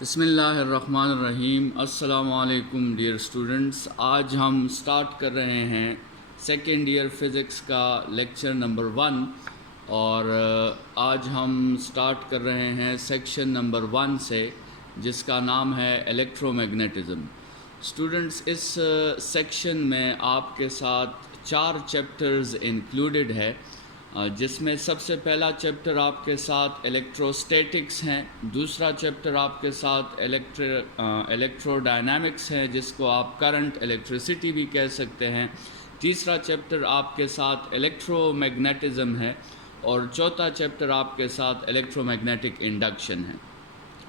بسم اللہ الرحمن الرحیم۔ السلام علیکم ڈیئر اسٹوڈنٹس، آج ہم سٹارٹ کر رہے ہیں سیکنڈ ایئر فزکس کا لیکچر نمبر 1 اور آج ہم سٹارٹ کر رہے ہیں سیکشن نمبر 1 سے، جس کا نام ہے الیکٹرو میگنیٹزم۔ اسٹوڈنٹس، اس سیکشن میں آپ کے ساتھ 4 چیپٹرز انکلوڈڈ ہے، جس میں سب سے پہلا چیپٹر آپ کے ساتھ الیکٹروسٹیٹکس ہیں، دوسرا چیپٹر آپ کے ساتھ الیکٹرو ڈائنامکس ہے، جس کو آپ کرنٹ الیکٹریسٹی بھی کہہ سکتے ہیں، تیسرا چیپٹر آپ کے ساتھ الیکٹرو میگنیٹزم ہے اور چوتھا چیپٹر آپ کے ساتھ الیکٹرو میگنیٹک انڈکشن ہے۔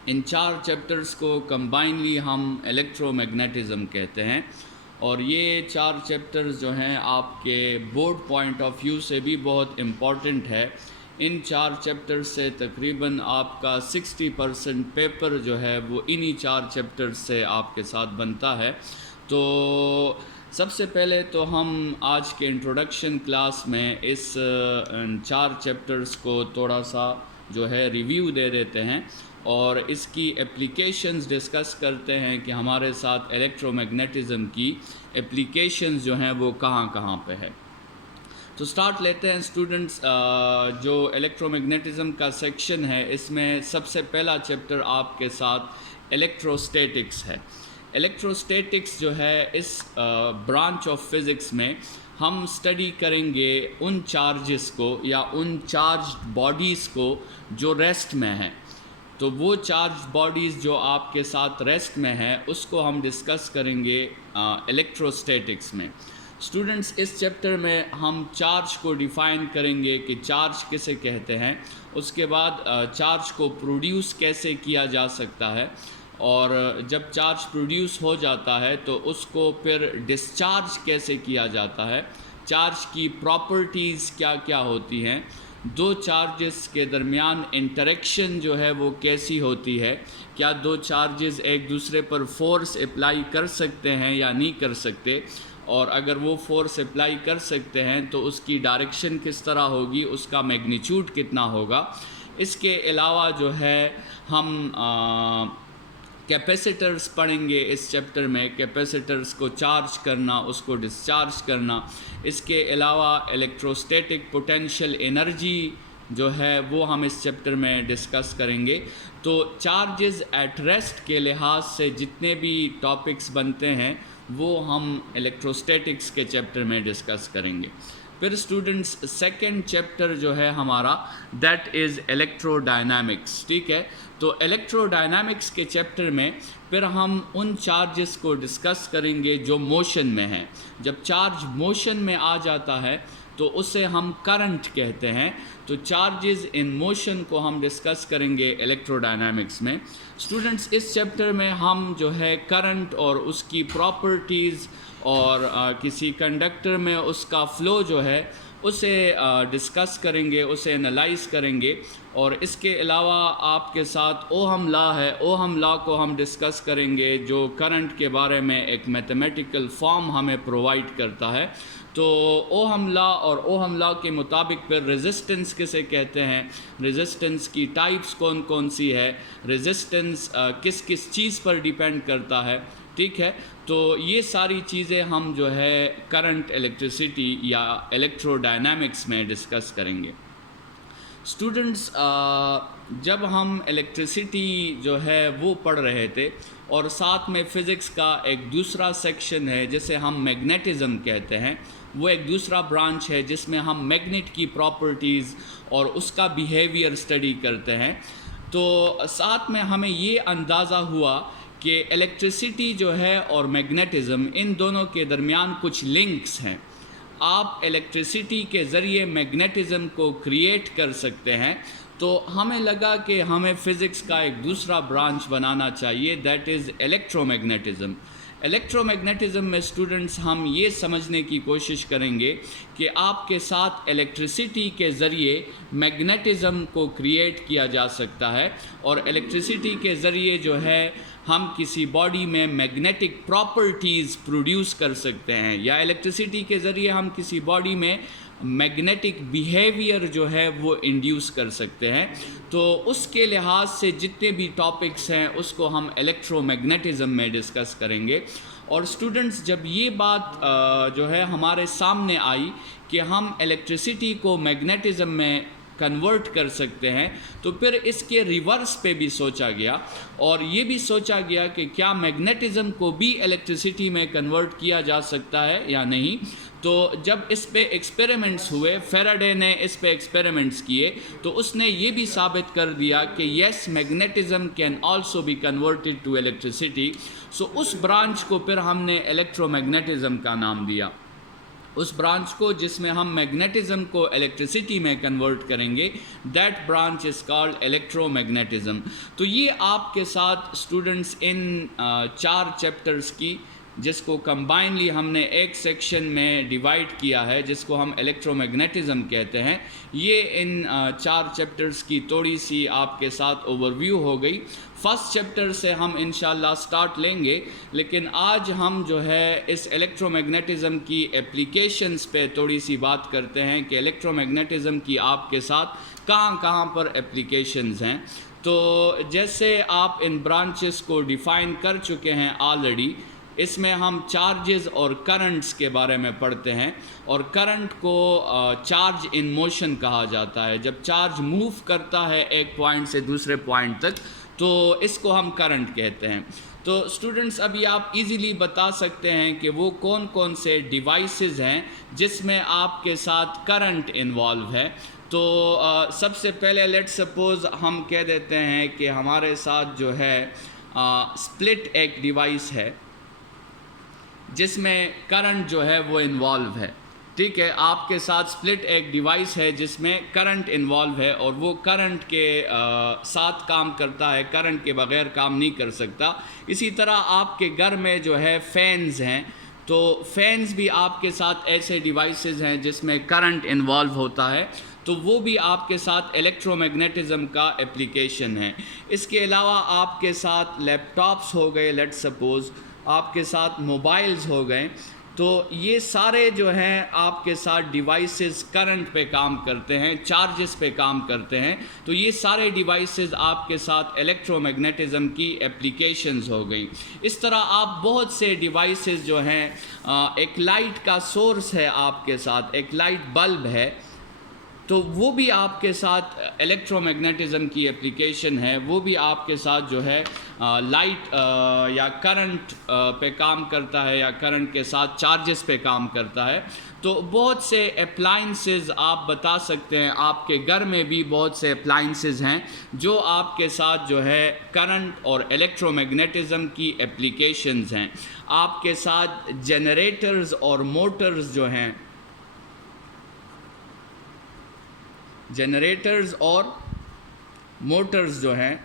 ان 4 چیپٹرز کو کمبائنلی ہم الیکٹرو میگنیٹزم کہتے ہیں، اور یہ 4 چیپٹرز جو ہیں آپ کے بورڈ پوائنٹ آف ویو سے بھی بہت امپورٹنٹ ہے۔ ان 4 چیپٹرز سے تقریباً آپ کا 60% پیپر جو ہے وہ انہی 4 چیپٹرز سے آپ کے ساتھ بنتا ہے۔ تو سب سے پہلے تو ہم آج کے انٹروڈکشن کلاس میں اس 4 چیپٹرز کو تھوڑا سا جو ہے ریویو دے دیتے ہیں اور اس کی اپلیکیشنز ڈسکس کرتے ہیں کہ ہمارے ساتھ الیکٹرو میگنیٹزم کی اپلیکیشنز جو ہیں وہ کہاں کہاں پہ ہے۔ تو سٹارٹ لیتے ہیں اسٹوڈنٹس۔ جو الیکٹرو میگنیٹزم کا سیکشن ہے، اس میں سب سے پہلا چیپٹر آپ کے ساتھ الیکٹروسٹیٹکس ہے۔ الیکٹروسٹیٹکس جو ہے اس برانچ آف فزکس میں ہم اسٹڈی کریں گے ان چارجز کو یا ان چارجڈ باڈیز کو جو ریسٹ میں ہیں۔ تو وہ چارج باڈیز جو آپ کے ساتھ ریسٹ میں ہے، اس کو ہم ڈسکس کریں گے الیکٹروسٹیٹکس میں۔ اسٹوڈنٹس، اس چیپٹر میں ہم چارج کو ڈیفائن کریں گے کہ چارج کسے کہتے ہیں، اس کے بعد چارج کو پروڈیوس کیسے کیا جا سکتا ہے، اور جب چارج پروڈیوس ہو جاتا ہے تو اس کو پھر ڈسچارج کیسے کیا جاتا ہے، چارج کی پراپرٹیز کیا کیا ہوتی ہیں، 2 چارجز کے درمیان انٹریکشن جو ہے وہ کیسی ہوتی ہے، کیا 2 چارجز ایک دوسرے پر فورس اپلائی کر سکتے ہیں یا نہیں کر سکتے، اور اگر وہ فورس اپلائی کر سکتے ہیں تو اس کی ڈائریکشن کس طرح ہوگی، اس کا میگنیچیوڈ کتنا ہوگا۔ اس کے علاوہ جو ہے ہم کیپیسیٹرز پڑھیں گے اس چیپٹر میں، کیپیسیٹرز کو چارج کرنا، اس کو ڈسچارج کرنا۔ اس کے علاوہ الیکٹروسٹیٹک پوٹینشیل انرجی جو ہے وہ ہم اس چیپٹر میں ڈسکس کریں گے۔ تو چارجز ایٹ ریسٹ کے لحاظ سے جتنے بھی ٹاپکس بنتے ہیں وہ ہم الیکٹروسٹیٹکس کے چیپٹر میں ڈسکس کریں گے۔ پھر اسٹوڈنٹس، سیکنڈ چیپٹر جو ہے ہمارا دیٹ از الیکٹرو ڈائنامکس، ٹھیک ہے۔ تو الیکٹرو ڈائنامکس کے چیپٹر میں پھر ہم ان چارجز کو ڈسکس کریں گے جو موشن میں ہیں۔ جب چارج موشن میں آ جاتا ہے تو اسے ہم کرنٹ کہتے ہیں۔ تو چارجز ان موشن کو ہم ڈسکس کریں گے الیکٹرو ڈائنامکس میں۔ اسٹوڈنٹس، اس چیپٹر میں ہم جو ہے کرنٹ اور اس کی پراپرٹیز اور کسی کنڈکٹر میں اس کا فلو جو ہے اسے ڈسکس کریں گے، اسے انالائز کریں گے، اور اس کے علاوہ آپ کے ساتھ اوہم لا ہے، اوہم لا کو ہم ڈسکس کریں گے جو کرنٹ کے بارے میں ایک میتھمیٹیکل فارم ہمیں پرووائڈ کرتا ہے۔ تو اوہم لا اور اوہم لا کے مطابق پھر ریزسٹنس کسے کہتے ہیں، ریزسٹنس کی ٹائپس کون کون سی ہے، ریزسٹنس کس کس چیز پر ڈیپینڈ کرتا ہے، ٹھیک ہے۔ تو یہ ساری چیزیں ہم جو ہے کرنٹ الیکٹریسٹی یا الیکٹرو ڈائنامکس میں ڈسکس کریں گے۔ اسٹوڈنٹس، جب ہم الیکٹریسٹی جو ہے وہ پڑھ رہے تھے اور ساتھ میں فزکس کا ایک دوسرا سیکشن ہے جسے ہم میگنیٹزم کہتے ہیں، وہ ایک دوسرا برانچ ہے جس میں ہم میگنیٹ کی پراپرٹیز اور اس کا بیہیویئر اسٹڈی کرتے ہیں، تو ساتھ میں ہمیں یہ اندازہ ہوا کہ الیکٹریسٹی جو ہے اور میگنیٹزم، ان دونوں کے درمیان کچھ لنکس ہیں۔ آپ الیکٹریسٹی کے ذریعے میگنیٹزم کو کریٹ کر سکتے ہیں، تو ہمیں لگا کہ ہمیں فزکس کا ایک دوسرا برانچ بنانا چاہیے، that is electro magnetism. Electro magnetism میں اسٹوڈنٹس ہم یہ سمجھنے کی کوشش کریں گے کہ آپ کے ساتھ الیکٹریسٹی کے ذریعے میگنیٹزم کو کریٹ کیا جا سکتا ہے، اور الیکٹریسٹی کے ذریعے جو ہے ہم کسی باڈی میں میگنیٹک پراپرٹیز پروڈیوس کر سکتے ہیں، یا الیکٹریسٹی کے ذریعے ہم کسی باڈی میں میگنیٹک بیہیویئر جو ہے وہ انڈیوس کر سکتے ہیں. تو اس کے لحاظ سے جتنے بھی ٹاپکس ہیں اس کو ہم الیکٹرو میگنیٹزم میں ڈسکس کریں گے. اور اسٹوڈنٹس جب یہ بات جو ہے ہمارے سامنے آئی کہ ہم الیکٹریسٹی کو میگنیٹزم میں کنورٹ کر سکتے ہیں تو پھر اس کے ریورس پہ بھی سوچا گیا اور یہ بھی سوچا گیا کہ کیا میگنیٹزم کو بھی الیکٹریسٹی میں کنورٹ کیا جا سکتا ہے یا نہیں. تو جب اس پہ ایکسپیریمنٹس ہوئے، فیراڈے نے اس پہ ایکسپیریمنٹس کیے تو اس نے یہ بھی ثابت کر دیا کہ yes magnetism can also be converted to electricity. So اس برانچ کو پھر ہم نے الیکٹرو میگنیٹزم کا نام دیا. اس برانچ کو جس میں ہم میگنیٹزم کو الیکٹریسٹی میں کنورٹ کریں گے، that branch is called electro magnetism. تو یہ آپ کے ساتھ اسٹوڈنٹس ان 4 چیپٹرز کی، جس کو کمبائنلی ہم نے ایک سیکشن میں ڈیوائڈ کیا ہے جس کو ہم الیکٹرو میگنیٹزم کہتے ہیں، یہ ان 4 چیپٹرز کی تھوڑی سی آپ کے ساتھ اوور ویو ہو گئی. فرسٹ چیپٹر سے ہم انشاءاللہ سٹارٹ لیں گے، لیکن آج ہم جو ہے اس الیکٹرو میگنیٹزم کی اپلیکیشنز پہ تھوڑی سی بات کرتے ہیں کہ الیکٹرو میگنیٹزم کی آپ کے ساتھ کہاں پر اپلیکیشنز ہیں. تو جیسے آپ ان برانچز کو ڈیفائن کر چکے ہیں آلریڈی، اس میں ہم چارجز اور کرنٹس کے بارے میں پڑھتے ہیں. اور کرنٹ کو چارج ان موشن کہا جاتا ہے. جب چارج موو کرتا ہے ایک پوائنٹ سے دوسرے پوائنٹ تک تو اس کو ہم کرنٹ کہتے ہیں. تو اسٹوڈنٹس ابھی آپ ایزیلی بتا سکتے ہیں کہ وہ کون سے ڈیوائسز ہیں جس میں آپ کے ساتھ کرنٹ انوالو ہے. تو سب سے پہلے لیٹ سپوز ہم کہہ دیتے ہیں کہ ہمارے ساتھ جو ہے سپلٹ ایک ڈیوائس ہے جس میں کرنٹ جو ہے وہ انوالو ہے. ٹھیک ہے، آپ کے ساتھ سپلٹ ایک ڈیوائس ہے جس میں کرنٹ انوالو ہے اور وہ کرنٹ کے ساتھ کام کرتا ہے، کرنٹ کے بغیر کام نہیں کر سکتا. اسی طرح آپ کے گھر میں جو ہے فینز ہیں، تو فینز بھی آپ کے ساتھ ایسے ڈیوائسز ہیں جس میں کرنٹ انوالو ہوتا ہے، تو وہ بھی آپ کے ساتھ الیکٹرو میگنیٹزم کا اپلیکیشن ہے. اس کے علاوہ آپ کے ساتھ لیپ ٹاپس ہو گئے، لیٹ سپوز آپ کے ساتھ موبائلز ہو گئے، تو یہ سارے جو ہیں آپ کے ساتھ ڈیوائسز کرنٹ پہ کام کرتے ہیں، چارجز پہ کام کرتے ہیں. تو یہ سارے ڈیوائسز آپ کے ساتھ الیکٹرو میگنیٹزم کی اپلیکیشنز ہو گئیں. اس طرح آپ بہت سے ڈیوائسز جو ہیں، ایک لائٹ کا سورس ہے آپ کے ساتھ، ایک لائٹ بلب ہے، تو وہ بھی آپ کے ساتھ الیکٹرو میگنیٹزم کی اپلیکیشن ہے. وہ بھی آپ کے ساتھ جو ہے لائٹ یا کرنٹ پہ کام کرتا ہے یا کرنٹ کے ساتھ چارجز پہ کام کرتا ہے. تو بہت سے اپلائنسز آپ بتا سکتے ہیں، آپ کے گھر میں بھی بہت سے اپلائنسز ہیں جو آپ کے ساتھ جو ہے کرنٹ اور الیکٹرو میگنیٹزم کی اپلیکیشنز ہیں. آپ کے ساتھ جنریٹرز اور موٹرز جو ہیں، جنریٹرز اور موٹرز جو ہیں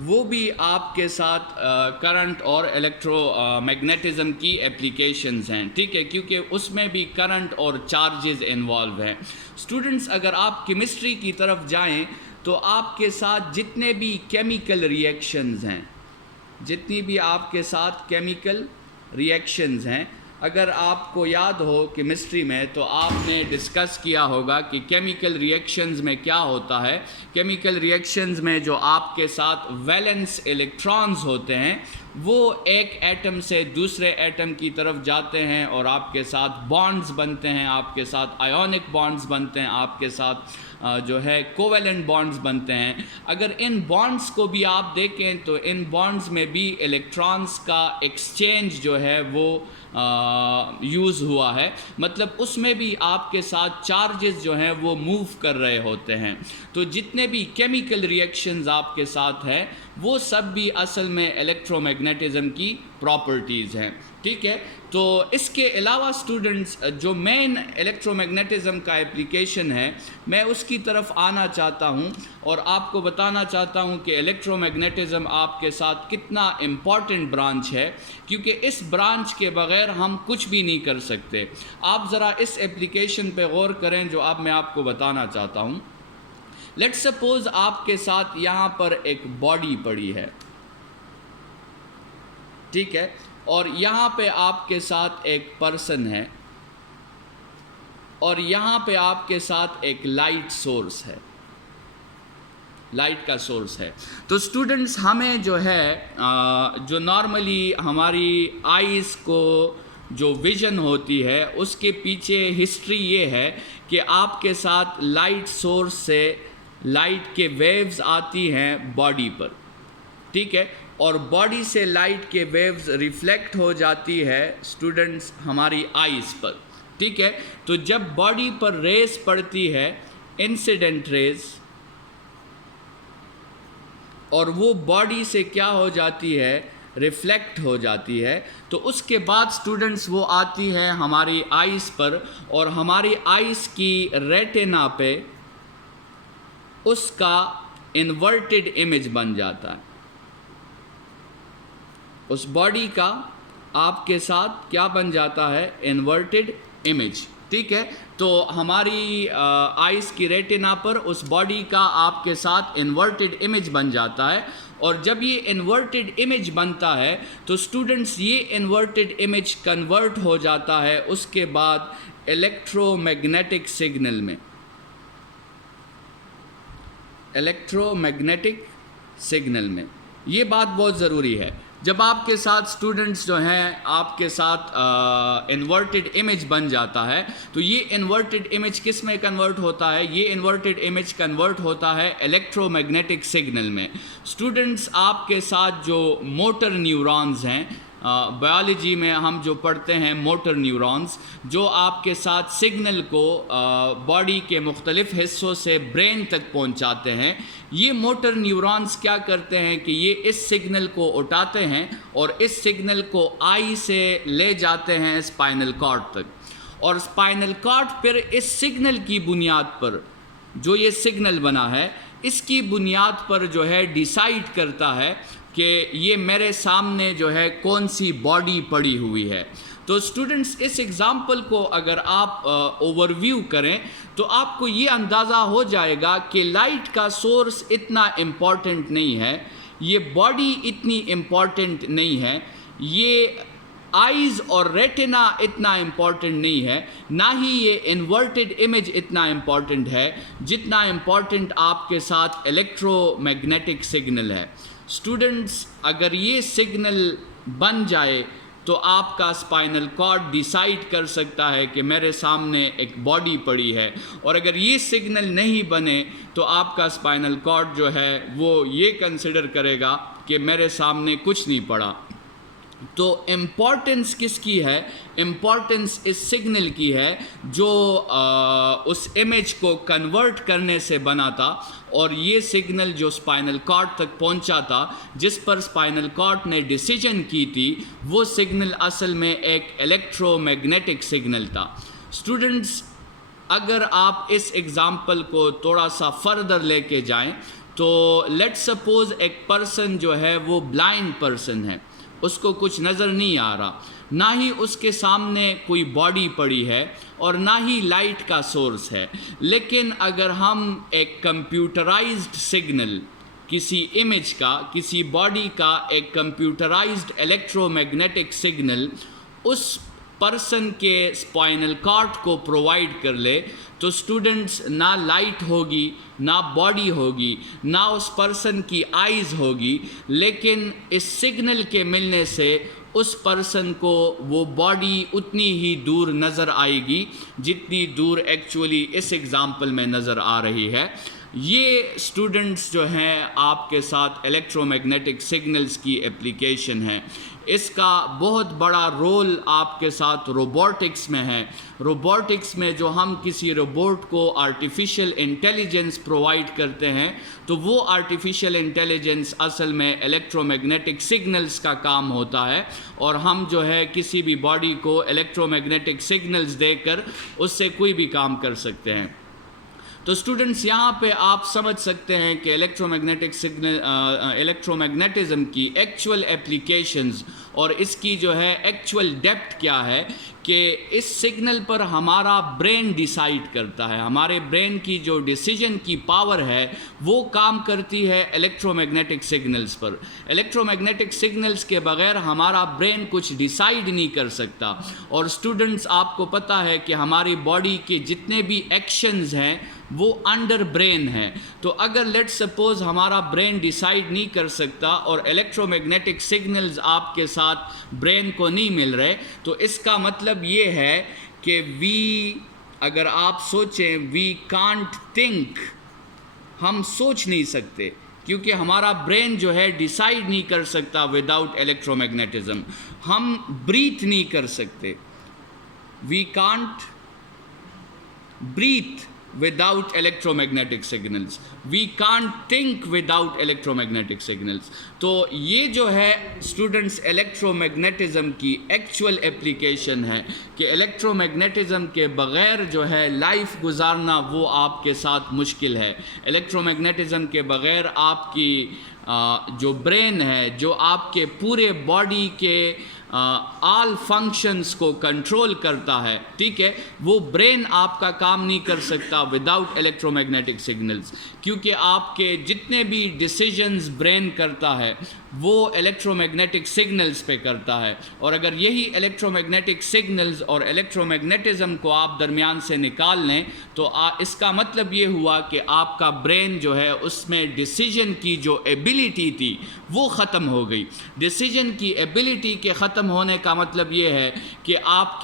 وہ بھی آپ کے ساتھ کرنٹ اور الیکٹرو میگنیٹزم کی اپلیکیشنز ہیں. ٹھیک ہے، کیونکہ اس میں بھی کرنٹ اور چارجز انوالو ہیں. اسٹوڈنٹس اگر آپ کیمسٹری کی طرف جائیں تو آپ کے ساتھ جتنے بھی کیمیکل ریئیکشنز ہیں، جتنی بھی آپ کے ساتھ کیمیکل ریئیکشنز ہیں، اگر آپ کو یاد ہو کیمسٹری میں تو آپ نے ڈسکس کیا ہوگا کہ کیمیکل ریئیکشنز میں کیا ہوتا ہے. کیمیکل ریئیکشنز میں جو آپ کے ساتھ ویلنس الیکٹرانز ہوتے ہیں وہ ایک ایٹم سے دوسرے ایٹم کی طرف جاتے ہیں اور آپ کے ساتھ بانڈز بنتے ہیں، آپ کے ساتھ آیونک بانڈز بنتے ہیں، آپ کے ساتھ جو ہے کوویلنٹ بانڈز بنتے ہیں. اگر ان بانڈز کو بھی آپ دیکھیں تو ان بانڈز میں بھی الیکٹرانز کا ایکسچینج جو ہے وہ یوز ہوا ہے. مطلب اس میں بھی آپ کے ساتھ چارجز جو ہیں وہ موو کر رہے ہوتے ہیں. تو جتنے بھی کیمیکل ریئیکشنز آپ کے ساتھ ہیں وہ سب بھی اصل میں الیکٹرو میگنیٹزم کی پراپرٹیز ہیں. ٹھیک ہے، تو اس کے علاوہ اسٹوڈنٹس جو مین الیکٹرو میگنیٹزم کا اپلیکیشن ہے میں اس کی طرف آنا چاہتا ہوں اور آپ کو بتانا چاہتا ہوں کہ الیکٹرو میگنیٹزم آپ کے ساتھ کتنا امپورٹنٹ برانچ ہے، کیونکہ اس برانچ کے بغیر ہم کچھ بھی نہیں کر سکتے. آپ ذرا اس اپلیکیشن پہ غور کریں جو اب میں آپ کو بتانا چاہتا ہوں. لیٹ سپوز آپ کے ساتھ یہاں پر ایک باڈی پڑی ہے، ٹھیک ہے، اور یہاں پہ آپ کے ساتھ ایک پرسن ہے. اور یہاں پہ آپ کے ساتھ ایک لائٹ سورس ہے، لائٹ کا سورس ہے. تو اسٹوڈنٹس ہمیں جو ہے جو نارملی ہماری آئیز کو جو ویژن ہوتی ہے اس کے پیچھے ہسٹری یہ ہے کہ آپ کے ساتھ لائٹ سورس سے لائٹ کے ویوز آتی ہیں باڈی پر، ٹھیک ہے، اور باڈی سے لائٹ کے ویوز ریفلیکٹ ہو جاتی ہے اسٹوڈنٹس ہماری آئیز پر، ٹھیک ہے. تو جب باڈی پر ریز پڑتی ہے انسیڈنٹ ریز، اور وہ باڈی سے کیا ہو جاتی ہے، ریفلیکٹ ہو جاتی ہے، تو اس کے بعد اسٹوڈنٹس وہ آتی ہے ہماری آئیز پر، اور ہماری آئیز کی ریٹنا پہ اس کا انورٹڈ امیج بن جاتا ہے. اس باڈی کا آپ کے ساتھ کیا بن جاتا ہے، انورٹڈ امیج، ٹھیک ہے. تو ہماری آئیز کی ریٹنا پر اس باڈی کا آپ کے ساتھ انورٹڈ امیج بن جاتا ہے، اور جب یہ انورٹڈ امیج بنتا ہے تو اسٹوڈنٹس یہ انورٹڈ امیج کنورٹ ہو جاتا ہے اس کے بعد الیکٹرو میگنیٹک سگنل میں، الیکٹرو میگنیٹک سگنل میں. یہ بات بہت ضروری ہے. جب آپ کے ساتھ اسٹوڈنٹس جو ہیں آپ کے ساتھ انورٹڈ امیج بن جاتا ہے تو یہ انورٹڈ امیج کس میں کنورٹ ہوتا ہے، یہ انورٹڈ امیج کنورٹ ہوتا ہے الیکٹرو میگنیٹک سگنل میں. اسٹوڈنٹس آپ کے ساتھ جو موٹر نیورونز ہیں، بایولوجی میں ہم جو پڑھتے ہیں موٹر نیورونز، جو آپ کے ساتھ سگنل کو باڈی کے مختلف حصوں سے برین تک پہنچاتے ہیں، یہ موٹر نیورونز کیا کرتے ہیں کہ یہ اس سگنل کو اٹھاتے ہیں اور اس سگنل کو آئی سے لے جاتے ہیں اسپائنل کارڈ تک، اور اسپائنل کارڈ پھر اس سگنل کی بنیاد پر، جو یہ سگنل بنا ہے اس کی بنیاد پر جو ہے ڈیسائیڈ کرتا ہے کہ یہ میرے سامنے جو ہے کون سی باڈی پڑی ہوئی ہے. تو اسٹوڈنٹس اس ایگزامپل کو اگر آپ اوور ویو کریں تو آپ کو یہ اندازہ ہو جائے گا کہ لائٹ کا سورس اتنا امپورٹنٹ نہیں ہے، یہ باڈی اتنی امپورٹنٹ نہیں ہے، یہ آئیز اور ریٹنا اتنا امپورٹنٹ نہیں ہے، نہ ہی یہ انورٹڈ امیج اتنا امپورٹنٹ ہے جتنا امپورٹنٹ آپ کے ساتھ الیکٹرو میگنیٹک سگنل ہے. اسٹوڈنٹس اگر یہ سگنل بن جائے تو آپ کا اسپائنل کارڈ ڈیسائیڈ کر سکتا ہے کہ میرے سامنے ایک باڈی پڑی ہے، اور اگر یہ سگنل نہیں بنے تو آپ کا اسپائنل کارڈ جو ہے وہ یہ کنسیڈر کرے گا کہ میرے سامنے کچھ نہیں پڑا. تو امپورٹنس کس کی ہے؟ امپورٹنس اس سگنل کی ہے جو اس امیج کو کنورٹ کرنے سے بنا تھا، اور یہ سگنل جو اسپائنل کارڈ تک پہنچا تھا، جس پر اسپائنل کارڈ نے ڈیسیجن کی تھی، وہ سگنل اصل میں ایک الیکٹرو میگنیٹک سگنل تھا. اسٹوڈنٹس اگر آپ اس ایگزامپل کو تھوڑا سا فردر لے کے جائیں تو لیٹ سپوز ایک پرسن جو ہے وہ بلائنڈ پرسن ہے، اس کو کچھ نظر نہیں آ رہا، نہ ہی اس کے سامنے کوئی باڈی پڑی ہے اور نہ ہی لائٹ کا سورس ہے. لیکن اگر ہم ایک کمپیوٹرائزڈ سگنل، کسی امیج کا، کسی باڈی کا ایک کمپیوٹرائزڈ الیکٹرو میگنیٹک سگنل اس پرسن کے اسپائنل کارڈ کو پرووائڈ کر لے تو اسٹوڈنٹس نہ لائٹ ہوگی، نہ باڈی ہوگی، نہ اس پرسن کی آئیز ہوگی، لیکن اس سگنل کے ملنے سے اس پرسن کو وہ باڈی اتنی ہی دور نظر آئے گی جتنی دور ایکچولی اس ایگزامپل میں نظر آ رہی ہے. یہ اسٹوڈنٹس جو ہیں آپ کے ساتھ الیکٹرو میگنیٹک سگنلز کی اپلیکیشن ہے. اس کا بہت بڑا رول آپ کے ساتھ روبوٹکس میں ہے. روبوٹکس میں جو ہم کسی روبوٹ کو آرٹیفیشل انٹیلیجنس پرووائڈ کرتے ہیں تو وہ آرٹیفیشل انٹیلیجنس اصل میں الیکٹرو میگنیٹک سگنلز کا کام ہوتا ہے، اور ہم جو ہے کسی بھی باڈی کو الیکٹرو میگنیٹک سگنلز دے کر اس سے کوئی بھی کام کر سکتے ہیں. تو اسٹوڈنٹس یہاں پہ آپ سمجھ سکتے ہیں کہ الیکٹرو میگنیٹزم کی ایکچول اپلیکیشنز اور اس کی جو ہے ایکچول ڈیپتھ کیا ہے کہ اس سگنل پر ہمارا برین ڈیسائیڈ کرتا ہے. ہمارے برین کی جو ڈیسیجن کی پاور ہے وہ کام کرتی ہے الیکٹرو میگنیٹک سگنلز پر. الیکٹرو میگنیٹک سگنلز کے بغیر ہمارا برین کچھ ڈیسائیڈ نہیں کر سکتا. اور اسٹوڈنٹس آپ کو پتہ ہے کہ ہماری باڈی کے جتنے بھی ایکشنز ہیں وہ انڈر برین ہے. تو اگر لیٹ سپوز ہمارا برین ڈیسائیڈ نہیں کر سکتا اور الیکٹرو میگنیٹک سگنلز آپ کے ساتھ برین کو نہیں مل رہے تو اس کا مطلب یہ ہے کہ اگر آپ سوچیں وی کانٹ تھنک، ہم سوچ نہیں سکتے کیونکہ ہمارا برین جو ہے ڈیسائیڈ نہیں کر سکتا وداؤٹ الیکٹرو میگنیٹزم. ہم بریتھ نہیں کر سکتے، we can't breathe without electromagnetic signals, we can't think without electromagnetic signals. تو یہ جو ہے اسٹوڈنٹس الیکٹرو میگنیٹزم کی ایکچول اپلیکیشن ہے کہ الیکٹرو میگنیٹزم کے بغیر جو ہے لائف گزارنا وہ آپ کے ساتھ مشکل ہے. الیکٹرو میگنیٹزم کے بغیر آپ کی جو برین ہے، جو آپ کے پورے باڈی کے آل فنکشنز کو کنٹرول کرتا ہے، ٹھیک ہے، وہ برین آپ کا کام نہیں کر سکتا وداؤٹ الیکٹرو میگنیٹک سگنلز. کیونکہ آپ کے جتنے بھی ڈیسیجنز برین کرتا ہے وہ الیکٹرو میگنیٹک سگنلز پہ کرتا ہے. اور اگر یہی الیکٹرو میگنیٹک سگنلز اور الیکٹرو میگنیٹزم کو آپ درمیان سے نکال لیں تو اس کا مطلب یہ ہوا کہ آپ کا برین جو ہے اس میں ڈیسیجن کی جو ایبیلٹی تھی وہ ختم ہو گئی. ڈیسیجن کی ایبیلٹی کے ختم ہونے کا مطلب یہ ہے کہ آپ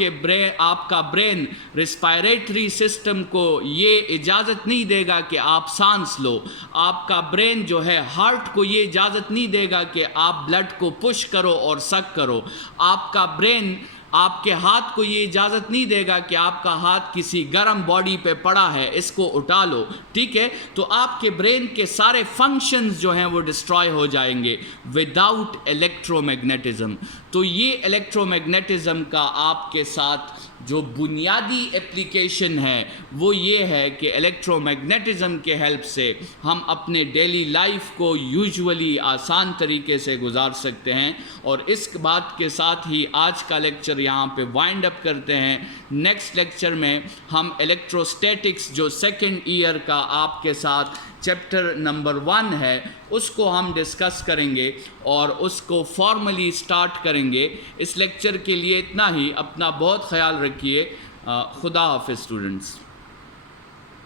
کا برین ریسپائریٹری سسٹم کو یہ اجازت نہیں دے گا کہ آپ سانس لو. آپ کا برین جو ہے ہارٹ کو یہ اجازت نہیں دے گا کہ آپ بلڈ کو پش کرو اور سک کرو. آپ کا برین آپ کے ہاتھ کو یہ اجازت نہیں دے گا کہ آپ کا ہاتھ کسی گرم باڈی پہ پڑا ہے اس کو اٹھا لو، ٹھیک ہے. تو آپ کے برین کے سارے فنکشنز جو ہیں وہ ڈسٹرائے ہو جائیں گے وداؤٹ الیکٹرو میگنیٹزم. تو یہ الیکٹرو میگنیٹزم کا آپ کے ساتھ جو بنیادی اپلیکیشن ہے وہ یہ ہے کہ الیکٹرو میگنیٹزم کے ہیلپ سے ہم اپنے ڈیلی لائف کو یوزولی آسان طریقے سے گزار سکتے ہیں. اور اس بات کے ساتھ ہی آج کا لیکچر یہاں پہ وائنڈ اپ کرتے ہیں. نیکسٹ لیکچر میں ہم الیکٹروسٹیٹکس جو سیکنڈ ایئر کا آپ کے ساتھ چیپٹر نمبر 1 ہے اس کو ہم ڈسکس کریں گے اور اس کو فارملی سٹارٹ کریں گے. اس لیکچر کے لیے اتنا ہی. اپنا بہت خیال رکھیے. خدا حافظ اسٹوڈنٹس.